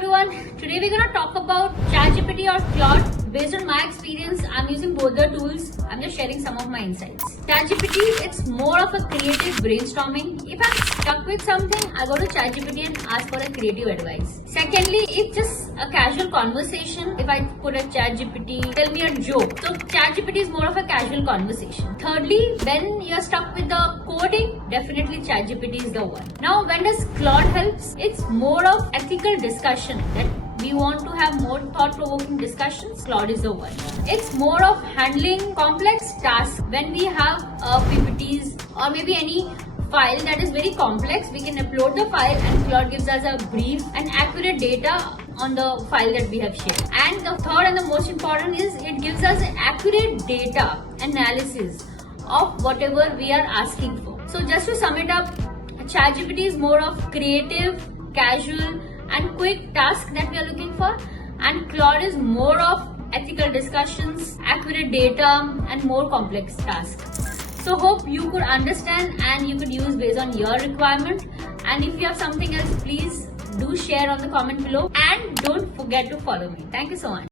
everyone. Today we're gonna talk about ChatGPT or Claude. Based on my experience, I'm using both the tools. I'm just sharing some of my insights. ChatGPT, it's more of a creative brainstorming. If I'm stuck with something, I go to ChatGPT and ask for a creative advice. Secondly, it's just a casual conversation. If I put a ChatGPT, tell me a joke. So ChatGPT is more of a casual conversation. Thirdly, when you're stuck with the coding, definitely ChatGPT is the one. Now, when does Claude helps? It's more of ethical discussion that we want to have more thought-provoking discussions. Claude is the one. It's more of handling complex tasks. When we have PPTs or maybe any file that is very complex, we can upload the file and Claude gives us a brief and accurate data on the file that we have shared. And the third and the most important is it gives us accurate data analysis of whatever we are asking for. So just to sum it up, ChatGPT is more of creative, casual and quick task that we are looking for, and Claude is more of ethical discussions, accurate data and more complex tasks. So hope you could understand and you could use based on your requirement. And if you have something else, please do share on the comment below and don't forget to follow me. Thank you so much.